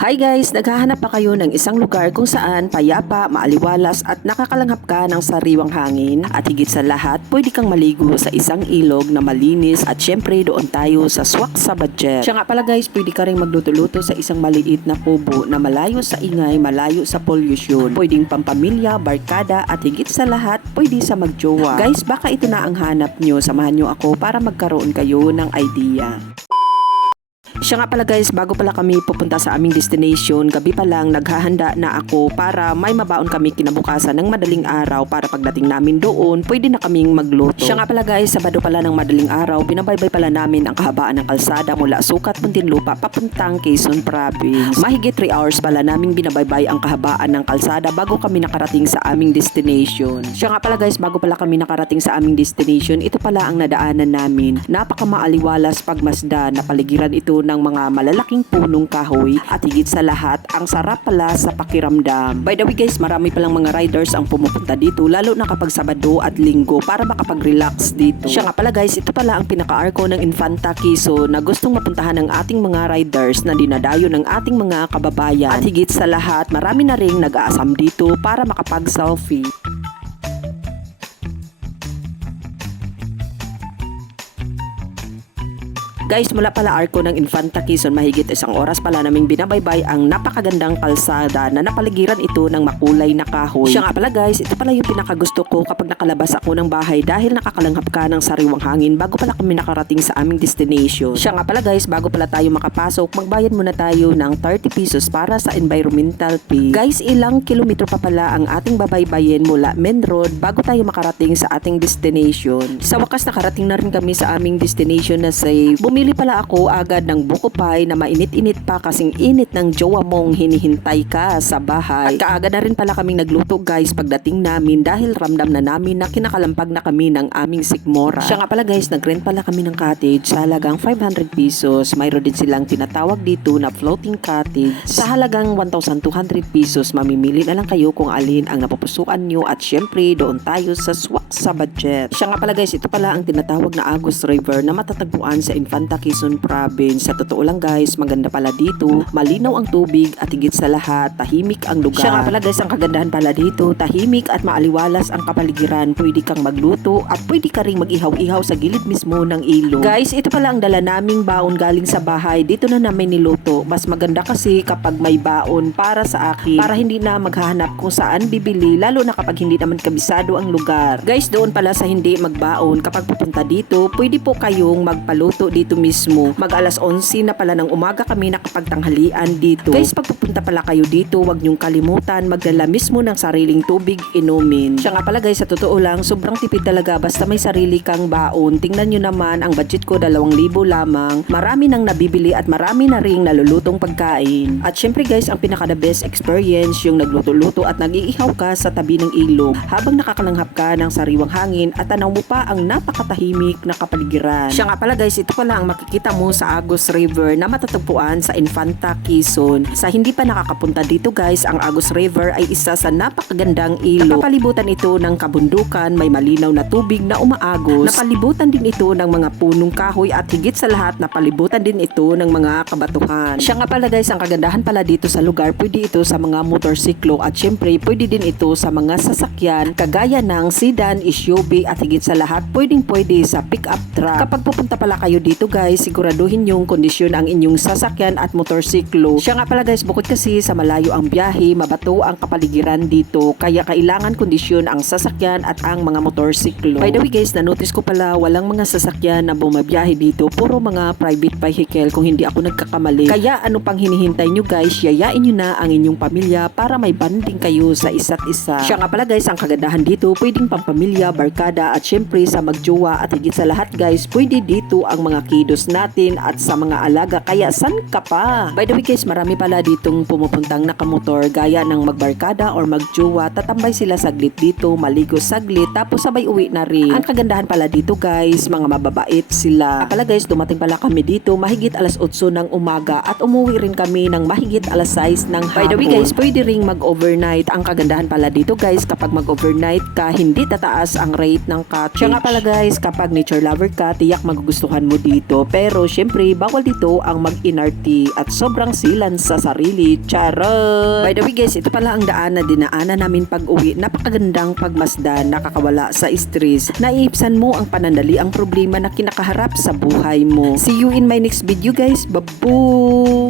Hi guys! Naghahanap pa kayo ng isang lugar kung saan payapa, maaliwalas at nakakalanghap ka ng sariwang hangin? At higit sa lahat, pwede kang maligo sa isang ilog na malinis at syempre doon tayo sa swak sa budget. Siya nga pala guys, pwede ka rin magluto-luto sa isang maliit na kubo na malayo sa ingay, malayo sa pollution. Pwedeng pampamilya, barkada at higit sa lahat, pwede sa magjowa. Guys, baka ito na ang hanap nyo. Samahan nyo ako para magkaroon kayo ng idea. Siya nga pala guys, bago pala kami pupunta sa aming destination, gabi pa lang naghahanda na ako para may mabaon kami kinabukasan ng madaling araw para pagdating namin doon, pwede na kaming magluto. Siya nga pala guys, Sabado pala ng madaling araw, binabaybay pala namin ang kahabaan ng kalsada mula Sucat, Muntinlupa, papuntang Quezon Province. Mahigit 3 hours pala namin binabaybay ang kahabaan ng kalsada bago kami nakarating sa aming destination. Siya nga pala guys, bago pala kami nakarating sa aming destination, ito pala ang nadaanan namin. Napakamaaliwalas pagmasda na paligiran ito ng mga malalaking punong kahoy at higit sa lahat, ang sarap pala sa pakiramdam. By the way guys, marami palang mga riders ang pumupunta dito lalo na kapag Sabado at Linggo para makapag-relax dito. Siya nga pala guys, ito pala ang pinaka-arko ng Infanta Quezon na gustong mapuntahan ng ating mga riders na dinadayo ng ating mga kababayan. At higit sa lahat, marami na ring nag-aasam dito para makapag-selfie. Guys, mula pala arko ng Infanta Quezon, mahigit 1 oras pala naming binabaybay ang napakagandang kalsada na napaligiran ito ng makulay na kahoy. Siya nga pala guys, ito pala yung pinakagusto ko kapag nakalabas ako ng bahay dahil nakakalanghap ka ng sariwang hangin bago pala kami nakarating sa aming destination. Siya nga pala guys, bago pala tayo makapasok, magbayad muna tayo ng 30 pesos para sa environmental fee. Guys, ilang kilometro pa pala ang ating babaybayin mula main road bago tayo makarating sa ating destination. Sa wakas nakarating na rin kami sa aming destination na safe. Bumili pala ako agad ng buko pie na mainit-init pa kasing init ng jowa mong hinihintay ka sa bahay. At kaagad na rin pala kaming nagluto guys pagdating namin dahil ramdam na namin na kinakalampag na kami ng aming sikmora. Siya nga pala guys, nag-rent pala kami ng cottage sa halagang 500 pesos. Mayroon din silang tinatawag dito na floating cottage. Sa halagang 1,200 pesos, mamimili na lang kayo kung alin ang napupusuan nyo at syempre doon tayo sa swak sa budget. Siya nga pala guys, ito pala ang tinatawag na Agus River na matatagpuan sa Infanta Quezon Province. Sa totoo lang guys, maganda pala dito, malinaw ang tubig at higit sa lahat, tahimik ang lugar. Siya nga pala guys, ang kagandahan pala dito, tahimik at maaliwalas ang kapaligiran. Pwede kang magluto at pwede ka ring mag-ihaw-ihaw sa gilid mismo ng ilog. Guys, ito pala ang dala naming baon galing sa bahay. Dito na namin niluto. Mas maganda kasi kapag may baon para sa akin, para hindi na maghahanap kung saan bibili, lalo na kapag hindi naman kabisado ang lugar. Guys, doon pala sa hindi magbaon, kapag pupunta dito, pwede po kayong magpaluto dito mismo. Mag alas 11 na pala ng umaga kami nakapagtanghalian dito. Guys, pag pupunta pala kayo dito, wag niyong kalimutan magdala mismo ng sariling tubig inumin. Siya nga pala guys, sa totoo lang, sobrang tipid talaga basta may sarili kang baon. Tingnan nyo naman, ang budget ko 2,000 lamang. Marami nang nabibili at marami na ring nalulutong pagkain. At syempre guys, ang pinaka the best experience yung nagluto-luto at nag-iihaw ka sa tabi ng ilog habang nakakalanghap ka ng sariwang hangin at tanaw mo pa ang napakatahimik na kapaligiran. Siya nga pala guys, ito pala ang makikita mo sa Agus River na matatagpuan sa Infanta Quezon. Sa hindi pa nakakapunta dito guys, ang Agus River ay isa sa napakagandang ilog. Napapalibutan ito ng kabundukan, may malinaw na tubig na umaagos. Napalibutan din ito ng mga punong kahoy at higit sa lahat, napalibutan din ito ng mga kabatuhan. Siya nga pala guys, ang kagandahan pala dito sa lugar, pwede ito sa mga motorsiklo at syempre pwede din ito sa mga sasakyan kagaya ng sedan, SUV at higit sa lahat, pwede sa pick-up truck. Kapag pupunta pala kayo dito guys, siguraduhin yung kondisyon ang inyong sasakyan at motorsiklo. Siya nga pala guys, bukod kasi sa malayo ang biyahe, mabato ang kapaligiran dito, kaya kailangan kondisyon ang sasakyan at ang mga motorsiklo. By the way guys, na-notice ko pala walang mga sasakyan na bumabiyahe dito, puro mga private vehicle kung hindi ako nagkakamali. Kaya ano pang hinihintay nyo guys, yayain nyo na ang inyong pamilya para may bonding kayo sa isa't isa. Siya nga pala guys, ang kagandahan dito, pwedeng pampamilya, barkada at syempre sa magjowa at higit sa lahat guys, pwede dito ang mga kiddos natin at sa mga alaga, kaya san ka pa? By the way guys, marami pala ditong pumupuntang nakamotor gaya ng magbarkada or magjowa, tatambay sila saglit dito, maligo saglit, tapos sabay uwi na rin. Ang kagandahan pala dito guys, mga mababait sila. Pala guys, dumating pala kami dito mahigit alas 8 ng umaga at umuwi rin kami ng mahigit alas 6 ng hapon. By the way guys, pwede ring mag-overnight. Ang kagandahan pala dito guys, kapag mag-overnight ka, hindi tataas ang rate ng cottage. Siya nga pala guys, kapag nature lover ka, tiyak magugustuhan mo dito. dito. Pero syempre, bawal dito ang mag-inarty at sobrang silan sa sarili. Charot! By the way guys, ito pala ang daan na dinaanan namin pag-uwi. Napakagandang pagmasdan, nakakawala sa stress. Naiipsan mo ang panandali ang problema na kinakaharap sa buhay mo. See you in my next video guys. Babu!